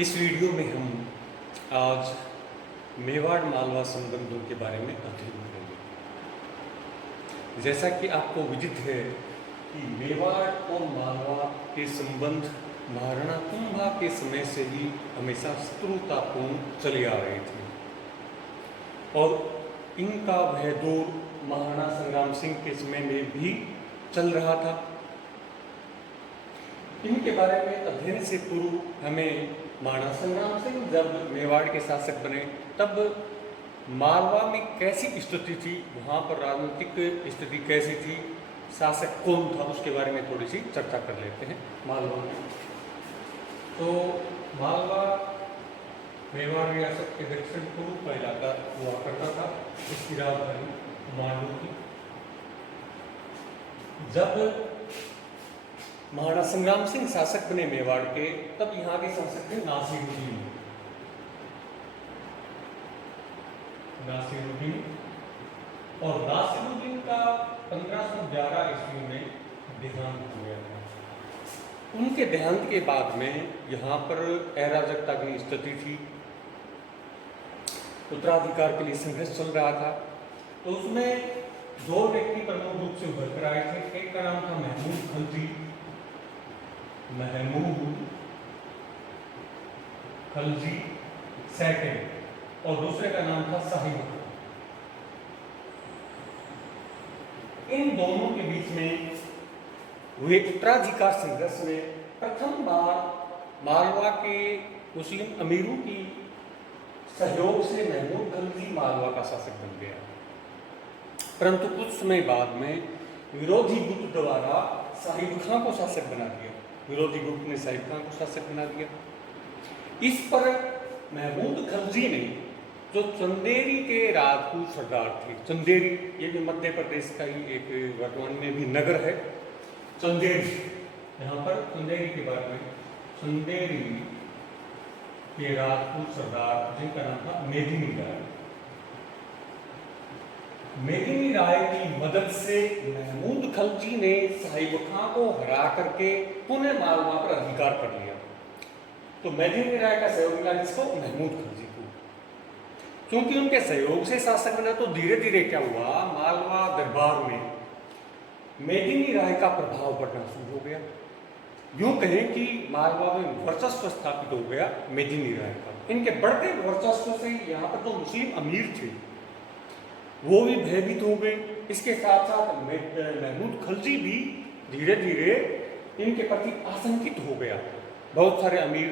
इस वीडियो में हम आज मेवाड़ मालवा संबंधों के बारे में अध्ययन करेंगे। जैसा कि आपको विदित है कि मेवाड़ और मालवा के संबंध महाराणा कुंभा के समय से ही हमेशा शत्रुतापूर्ण चले आ रहे थे और इनका वह दौर महाराणा संग्राम सिंह के समय में भी चल रहा था। इनके बारे में अध्ययन से पूर्व हमें महाराणा संग्राम सिंह जब मेवाड़ के शासक बने तब मालवा में कैसी स्थिति थी, वहाँ पर राजनीतिक स्थिति कैसी थी, शासक कौन था, उसके बारे में थोड़ी सी चर्चा कर लेते हैं। मालवा में तो मालवा मेवाड़ रियासत के दक्षिण पूर्व का इलाका हुआ करता था। इसकी राजधानी मांडू थी। जब महाराणा संग्राम सिंह शासक बने मेवाड़ के तब यहाँ के शासक थे नासिरुद्दीन और नासिरुद्दीन का 1511 ईस्वी में देहांत हो गया था। उनके देहांत के बाद में यहाँ पर अराजकता की स्थिति थी, उत्तराधिकार के लिए संघर्ष चल रहा था। तो उसमें दो व्यक्ति प्रमुख रूप से उभर कर आए थे। एक का नाम था महमूद खलजी सेकंड और दूसरे का नाम था साहिब। इन दोनों के बीच में हुए उत्तराधिकार संघर्ष में प्रथम बार मालवा के मुस्लिम अमीरों की सहयोग से महमूद खलजी मालवा का शासक बन गया। परंतु कुछ समय बाद में विरोधी गुट द्वारा साहिब खां को शासक बना दिया। विरोधी गुट ने साहिब खां को शासक बना दिया। इस पर महमूद खलजी ने, जो चंदेरी के राजपूत सरदार थे, चंदेरी ये भी मध्य प्रदेश का ही एक वर्तमान में भी नगर है चंदेरी। यहाँ पर चंदेरी के बारे में, चंदेरी के राजपूत सरदार जिनका नाम था मेदिनी राय। मेदिनी राय की मदद से महमूद खलजी ने साहिब खां को हरा करके पुनः मालवा पर अधिकार कर लिया। तो मेदिनी राय का सहयोग मिला किसको? महमूद खलजी को। क्योंकि उनके सहयोग से शासक बना तो धीरे धीरे क्या हुआ, मालवा दरबार में मेदिनी राय का प्रभाव बढ़ना शुरू हो गया। यूं कहें कि मालवा में वर्चस्व स्थापित हो गया मेदिनी राय का। इनके बढ़ते वर्चस्व से यहाँ पर जो मुस्लिम अमीर थे वो भी भयभीत हो गए। इसके साथ साथ महमूद खलजी भी धीरे धीरे इनके प्रति आशंकित हो गया। बहुत सारे अमीर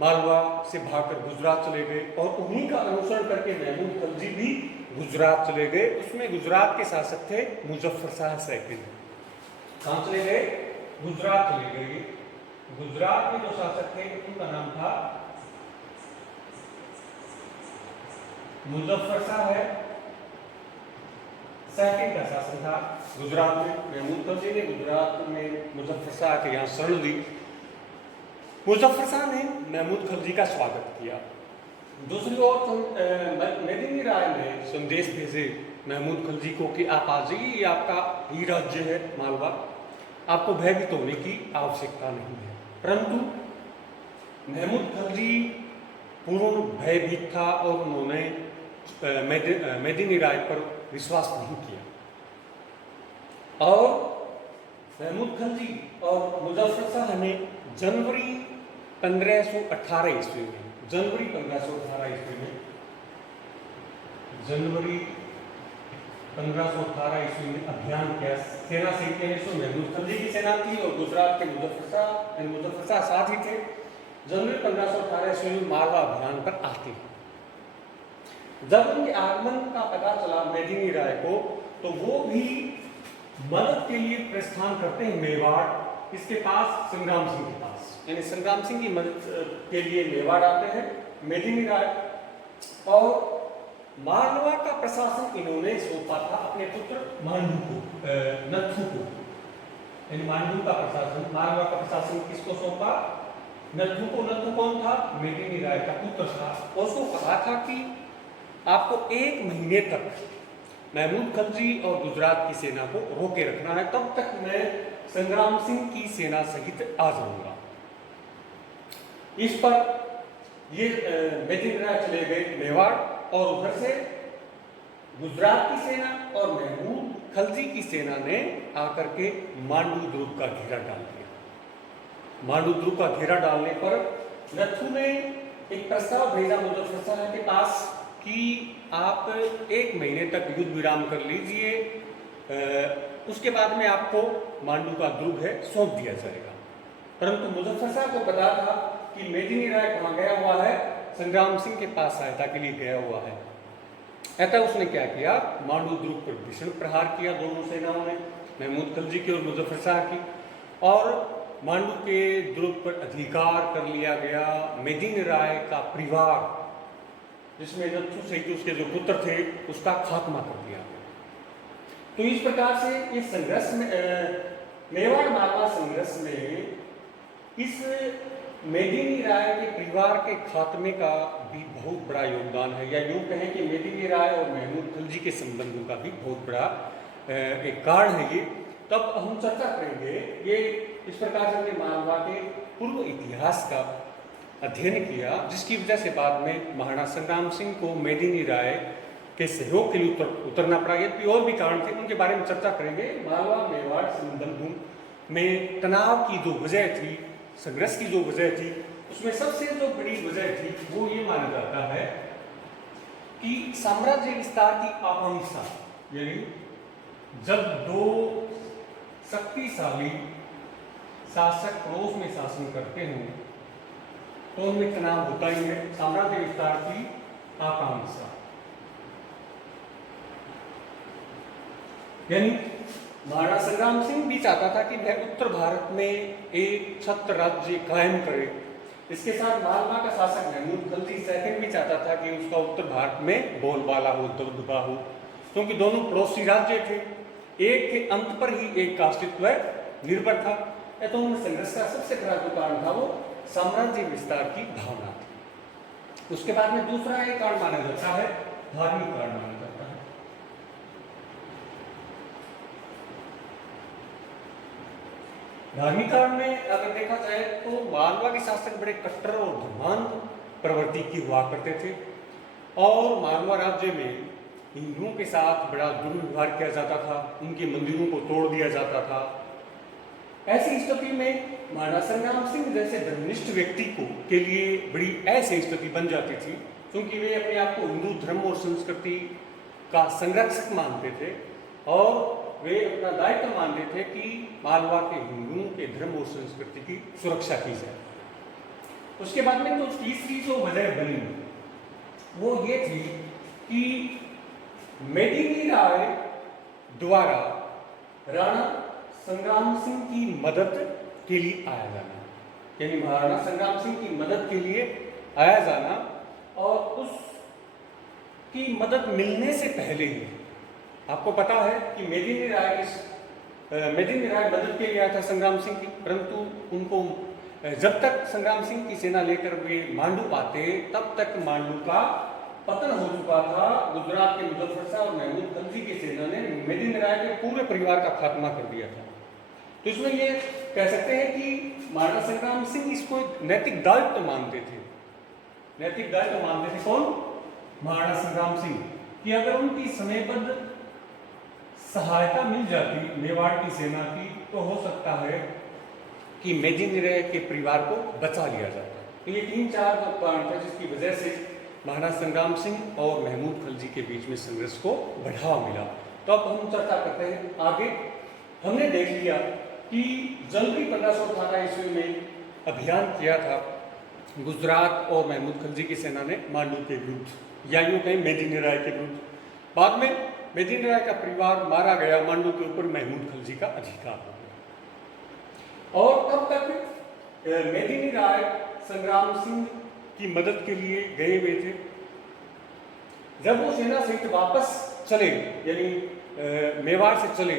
मालवा से भागकर गुजरात चले गए और उन्हीं का अनुसरण करके महमूद खलजी भी गुजरात चले गए। उसमें गुजरात के शासक थे मुजफ्फर शाह सेकंड। कहाँ चले गए? गुजरात चले गए। गुजरात में जो शासक थे उनका नाम था मुजफ्फर शाह है सेकंड का शासन था गुजरात में। महमूद खलजी ने गुजरात में मुजफ्फर शाह के यहाँ शरण ली। मुजफ्फर शाह ने महमूद खलजी का स्वागत किया। दूसरी ओर मेदिनी राय ने संदेश भेजे महमूद खलजी को कि आप आ जाइए, ये आपका ही राज्य है मालवा, आपको भयभीत होने की आवश्यकता नहीं है। परंतु महमूद खलजी पूर्ण भयभीत था और उन्होंने मेदिनी राय पर विश्वास नहीं किया। और महमूद खलजी और मुजफ्फर शाह ने जनवरी 1518 ईस्वी में अभियान किया। सेना से महमूद खलजी की सेना थी और गुजरात के मुजफ्फर शाह साथ ही थे। जनवरी 1518 ईस्वी में मालवा अभियान पर आते हैं। जब उनके आगमन का पता चला मेदिनी राय को तो वो भी मदद के लिए प्रस्थान करते हैं मेवाड़, इसके पास संग्राम सिंह के पास, यानी संग्राम सिंह की मदद के लिए मेवाड़ आते हैं मेदिनी राय। और मालवा का प्रशासन इन्होंने सौंपा था अपने पुत्र नत्थू को। यानी मांडू का प्रशासन, मालवा का प्रशासन किसको सौंपा? नत्थू को। नत्थू कौन था? मेदिनी राय का पुत्र था। उसको कहा था कि आपको 1 महीने तक महमूद खलजी और गुजरात की सेना को रोके रखना है, तब तक मैं संग्राम सिंह की सेना सहित आ जाऊंगा। इस पर ये मेदिनी राय चले गए मेवाड़ और उधर से गुजरात की सेना और महमूद खलजी की सेना ने आकर के मांडू दुर्ग का घेरा डाल दिया। मांडू दुर्ग का घेरा डालने पर नथु ने एक प्रस्ताव भेजा मुजफ्फर शाह के पास कि आप 1 महीने तक युद्ध विराम कर लीजिए, उसके बाद में आपको मांडू का दुर्ग है सौंप दिया जाएगा। परंतु मुजफ्फर शाह को पता था कि मेदिनी राय कहाँ गया हुआ है, संग्राम सिंह के पास सहायता के लिए गया हुआ है। अतः उसने क्या किया, मांडू दुर्ग पर भीषण प्रहार किया दोनों सेनाओं ने, महमूद खलजी की और मुजफ्फर शाह की, और मांडू के दुर्ग पर अधिकार कर लिया गया। मेदिनी राय का परिवार, जिसमें नथु सहित उसके जो पुत्र थे, उसका खात्मा कर दिया गया। तो इस प्रकार से इस संघर्ष में, मेवाड़ मालवा संघर्ष में, इस मेदिनी राय के परिवार के खात्मे का भी बहुत बड़ा योगदान है, या यूँ कहें कि मेदिनी राय और महमूद खलजी के संबंधों का भी बहुत बड़ा एक कारण है ये। तब हम चर्चा करेंगे ये, इस प्रकार से हमने मालवा के पूर्व इतिहास का अध्ययन किया, जिसकी वजह से बाद में महाराणा संग्राम सिंह को मेदिनी राय के सहयोग के लिए उतरना पड़ा। ये और भी कारण थे, उनके बारे में चर्चा करेंगे। मालवा मेवाड़ संबंधों में तनाव की जो वजह थी, संघर्ष की जो वजह थी, उसमें सबसे जो बड़ी वजह थी वो ये माना जाता है कि साम्राज्य विस्तार की आकांक्षा, यानी जब दो शक्तिशाली शासक पड़ोस में शासन करते हैं तो उनमें तनाव होता ही है। साम्राज्य विस्तार की आकांक्षा यानी महाराणा संग्राम सिंह भी चाहता था कि वह उत्तर भारत में एक छत्र राज्य कायम करे। इसके साथ मालवा का शासक महमूद खलजी सेकंड भी चाहता था कि उसका उत्तर भारत में बोलबाला हो, दबदबा हो, क्योंकि दोनों पड़ोसी राज्य थे, एक के अंत पर ही एक का अस्तित्व निर्भर था। तो उन संघर्ष का सबसे बड़ा जो कारण था वो साम्राज्य विस्तार की भावना थी। उसके बाद में दूसरा एक कारण माना जाता है धार्मिक कारण माना जाता है। धार्मिक कारण में अगर देखा जाए तो मालवा के शासक बड़े कट्टर और धर्मांध प्रवृत्ति की हुआ करते थे, और मालवा राज्य में हिंदुओं के साथ बड़ा दुर्व्यवहार किया जाता था, उनके मंदिरों को तोड़ दिया जाता था। ऐसी स्थिति में महाराणा संग्राम सिंह जैसे धर्मनिष्ठ व्यक्ति को के लिए बड़ी ऐसी स्थिति बन जाती थी, क्योंकि वे अपने आप को हिंदू धर्म और संस्कृति का संरक्षक मानते थे, और वे अपना दायित्व मानते थे कि मालवा के हिंदुओं के धर्म और संस्कृति की सुरक्षा की जाए। उसके बाद में तो तीसरी जो वजह बनी वो ये थी कि मेदिनी राय द्वारा राणा संग्राम सिंह की मदद के लिए आया जाना, यानी महाराणा संग्राम सिंह की मदद के लिए आया जाना, और उसकी मदद मिलने से पहले ही आपको पता है कि मेदिनी राय मदद के लिए आया था संग्राम सिंह की, परंतु उनको जब तक संग्राम सिंह की सेना लेकर वे मांडू आते तब तक मांडू का पतन हो चुका था। गुजरात के मुजफ्फर शाह और महमूद खलजी की सेना ने मेदिनी राय के पूरे परिवार का खात्मा कर दिया था। तो इसमें ये कह सकते हैं कि महाराणा संग्राम सिंह इसको एक नैतिक दायित्व मानते थे। नैतिक दायित्व मानते थे कौन? महाराणा संग्राम सिंह, कि अगर उनकी समयबद्ध सहायता मिल जाती मेवाड़ की सेना की तो हो सकता है कि मेदिनी राय के परिवार को बचा लिया जाता। तो ये 3-4 कारण थे जिसकी वजह से महाराणा संग्राम सिंह और महमूद खलजी के बीच में संघर्ष को बढ़ावा मिला। तो अब हम चर्चा करते हैं आगे। हमने देख लिया कि जनवरी 1518 ईस्वी में अभियान किया था गुजरात और महमूद खलजी की सेना ने मांडू के विरुद्ध, या यूँ कहें मेदिनी राय के विरुद्ध। बाद में मेदिनी राय का परिवार मारा गया, मांडू के ऊपर महमूद खलजी का अधिकार हो गया। और तब तक मेदिनी राय संग्राम सिंह की मदद के लिए गए हुए थे। जब वो सेना सहित वापस चले, यानी मेवाड़ से चले,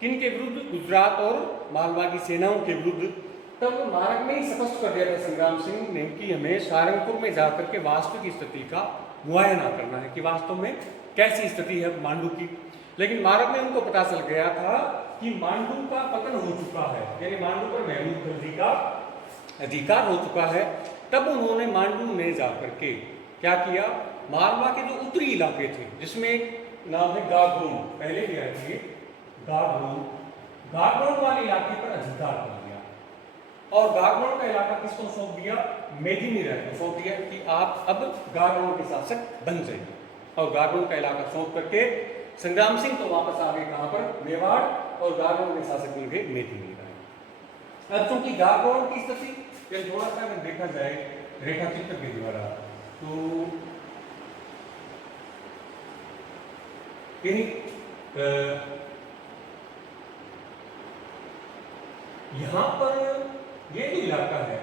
किन के विरुद्ध? गुजरात और मालवा की सेनाओं के विरुद्ध। तब मार्ग में ही स्पष्ट कर दिया था संग्राम सिंह ने कि हमें सहारनपुर में जाकर के वास्तविक स्थिति का मुआयना करना है कि वास्तव में कैसी स्थिति है मांडू की। लेकिन मार्ग में उनको पता चल गया था कि मांडू का पतन हो चुका है, यानी मांडू पर महमूद खलजी का अधिकार हो चुका है। तब उन्होंने मांडू में जाकर के क्या किया, मालवा के जो उत्तरी इलाके थे, जिसमें एक नाम है गागरोन, पहले भी आती है गागरोन, गागरोन वाले इलाके पर अधिकार कर दिया। और गागरोन का इलाका किसको सौंप दिया, मेदिनी राय को सौंप दिया कि आप अब गागरोन के शासक बन जाइए। और गागरोन का इलाका सौंप करके संग्राम सिंह तो वापस आ गए कहां पर, मेवाड़, और गागरोन के शासक बन गए मेदिनी राय। अब चूंकि गागरोन की स्थिति थोड़ा सा अगर देखा जाए रेखा चित्र के द्वारा, तो यहां पर ये जो इलाका है,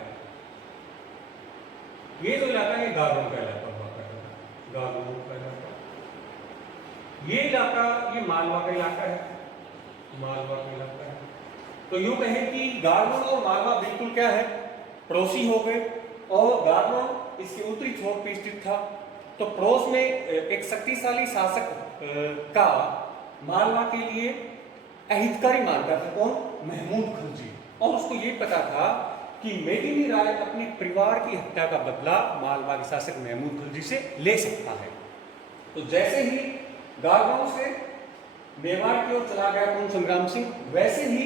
ये जो इलाका है गागरोन का इलाका हुआ करता था, गागरोन का इलाका, ये इलाका ये मालवा का इलाका है, मालवा का इलाका है। तो यूं कहें कि गागरोन और मालवा बिल्कुल क्या है, पड़ोसी हो गए। और गागरोन इसके उत्तरी छोर पर स्थित था। तो पड़ोस में एक शक्तिशाली शासक का मालवा के लिए अहितकारी मानता था, कौन, महमूद खलजी। और उसको ये पता था कि मेदिनी राय अपने परिवार की हत्या का बदला मालवा के शासक महमूद खलजी से ले सकता है। तो जैसे ही गागरोन से मेवाड़ की ओर चला गया कौन, संग्राम सिंह, वैसे ही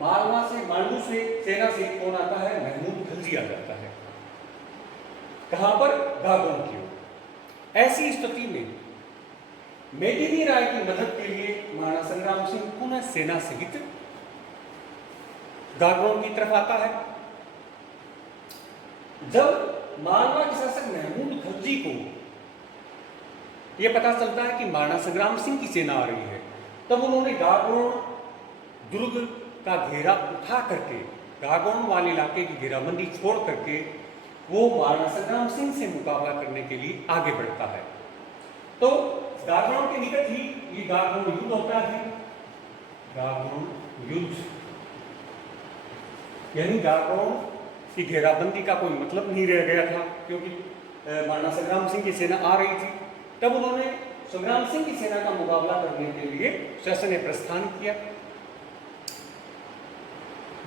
मालवा से, मांडू से सेना से कौन आता है, महमूद खलजी आ जाता है। कहां पर, गागरोन की ओर। ऐसी स्थिति में मेदिनी राय की मदद के लिए महाराणा संग्राम सिंह पुनः सेना सहित गागरोन की तरफ आता है। जब मालवा के शासक महमूद खलजी को यह पता चलता है कि महाराणा संग्राम सिंह की सेना आ रही है, तब उन्होंने गागरोन दुर्ग का घेरा उठा करके, गागरोन वाले इलाके की घेराबंदी छोड़ करके वो महाराणा संग्राम सिंह से मुकाबला करने के लिए आगे बढ़ता है। तो गागरोन के निकट ही ये गागरोन युद्ध होता है। गागरोन युद्ध यानी गागरोन की घेराबंदी का कोई मतलब नहीं रह गया था, क्योंकि महाराणा संग्राम सिंह की सेना आ रही थी। तब उन्होंने संग्राम सिंह की सेना का मुकाबला करने के लिए शासन ने प्रस्थान किया।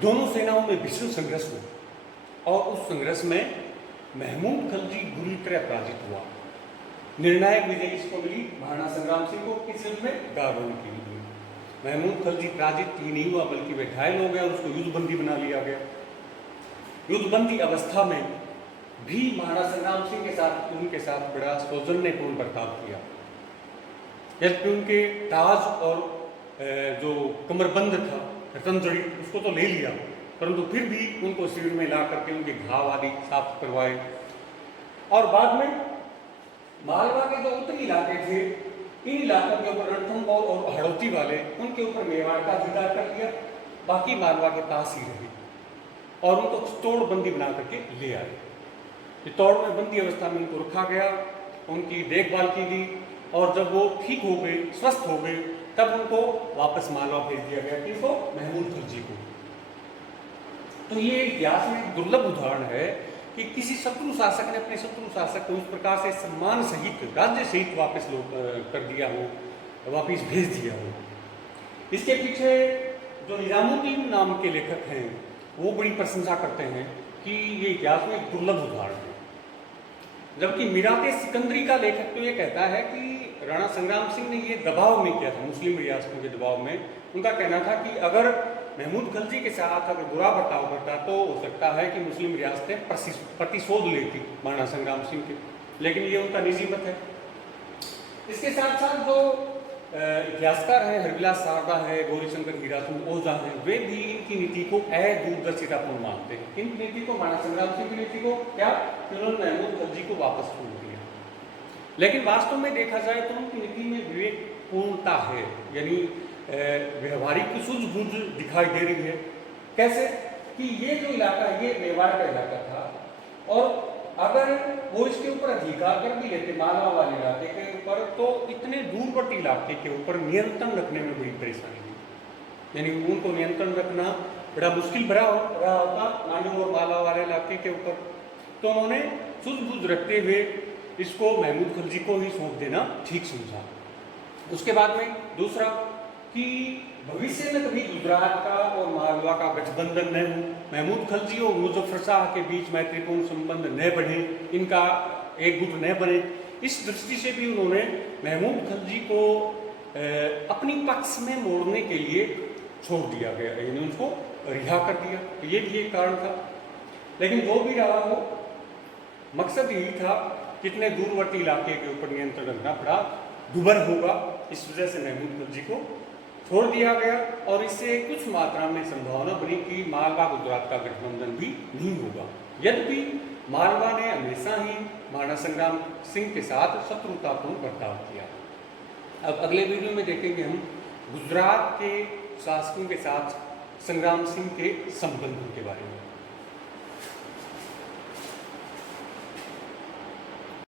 दोनों सेनाओं में भीषण संघर्ष हुआ और उस संघर्ष में महमूद खलजी बुरी तरह पराजित हुआ। निर्णायक विजय किसको मिली, महाराणा संग्राम सिंह को। किस युद्ध में, गागरोन की युद्ध में। महमूद खलजी पराजित ही नहीं हुआ, बल्कि वे घायल हो गया और उसको युद्धबंदी बना लिया गया। युद्धबंदी अवस्था में भी महाराणा संग्राम सिंह के साथ, उनके साथ बड़ा सौजन्यपूर्ण बर्ताव किया। जबकि उनके ताज और जो कमरबंद था, रतनजड़ी, उसको तो ले लिया, परंतु फिर भी उनको शिविर में ला करके उनके घाव आदि साफ करवाए। और बाद में मालवा के जो उत्तरी इलाके थे, इन इलाकों के ऊपर रणथंभौर और हड़ौती वाले, उनके ऊपर मेवाड़ का अधिकार कर लिया। बाकी मालवा के पास ही रहे और उनको तोड़बंदी बना करके ले आए। तोड़ में बंदी अवस्था में उनको रखा गया, उनकी देखभाल की गई, और जब वो ठीक हो गए, स्वस्थ हो गए, तब उनको वापस मालवा भेज दिया गया। किसको, महमूद खलजी को। तो ये इतिहास में एक दुर्लभ उदाहरण है कि किसी शत्रु शासक ने अपने शत्रु शासक को इस प्रकार से सम्मान सहित, राज्य सहित वापस कर दिया हो, वापस भेज दिया हो। इसके पीछे जो निजामुद्दीन नाम के लेखक हैं, वो बड़ी प्रशंसा करते हैं कि ये इतिहास में एक दुर्लभ उदाहरण है। जबकि मिराते सिकंदरी का लेखक तो ये कहता है कि राणा संग्राम सिंह ने ये दबाव में किया था, मुस्लिम रियासतों के दबाव में। उनका कहना था कि अगर महमूद खलजी के साथ अगर बुरा बर्ताव करता तो हो सकता है कि मुस्लिम रियासतें प्रतिशोध लेती महाराणा संग्राम सिंह के, लेकिन ये उनका निजी मत है। इसके साथ साथ जो इतिहासकार हैं, हरविलास शारदा है, गौरीशंकर हीराचंद ओझा हैं, वे भी इनकी नीति को अदूरदर्शितापूर्ण मानते हैं। इन नीति को, महाराणा संग्राम सिंह की नीति को क्या, उन्होंने महमूद खलजी को वापस छोड़ दिया। लेकिन वास्तव में देखा जाए तो उनकी नीति में विवेकपूर्णता है, यानी व्यवहारिक सूझबूझ दिखाई दे रही है। कैसे कि ये जो इलाका है, ये मेवाड़ का इलाका था, और अगर वो इसके ऊपर अधिकार कर भी लेते मालवा वाले इलाके के ऊपर, तो इतने दूरवर्ती इलाके के ऊपर नियंत्रण रखने में बड़ी परेशानी हुई। यानी उनको नियंत्रण रखना बड़ा मुश्किल भरा रहा होता मांडू और मालवा वाले इलाके के ऊपर। तो उन्होंने सूझबूझ रखते हुए इसको महमूद खलजी को ही सौंप देना ठीक समझा। उसके बाद में दूसरा कि भविष्य में कभी गुजरात का और मालवा का गठबंधन न हो, महमूद खलजी और मुजफ्फर शाह के बीच मैत्रीपूर्ण संबंध न बढ़े, इनका एक गुट न बने, इस दृष्टि से भी उन्होंने महमूद खलजी को अपनी पक्ष में मोड़ने के लिए छोड़ दिया गया, यानी उनको रिहा कर दिया। तो ये भी एक कारण था। लेकिन जो भी रहा हो, मकसद यही था कितने दूरवर्ती इलाके के ऊपर नियंत्रण रखना पड़ा, दुभर होगा, इस वजह से महमूद खलजी को छोड़ दिया गया। और इससे कुछ मात्रा में संभावना बनी कि मालवा गुजरात का गठबंधन भी नहीं होगा। यद्यपि मालवा ने हमेशा ही महाराणा संग्राम सिंह के साथ शत्रुतापूर्ण बर्ताव किया। अब अगले वीडियो में देखेंगे हम गुजरात के शासकों के साथ संग्राम सिंह के संबंधों के बारे में।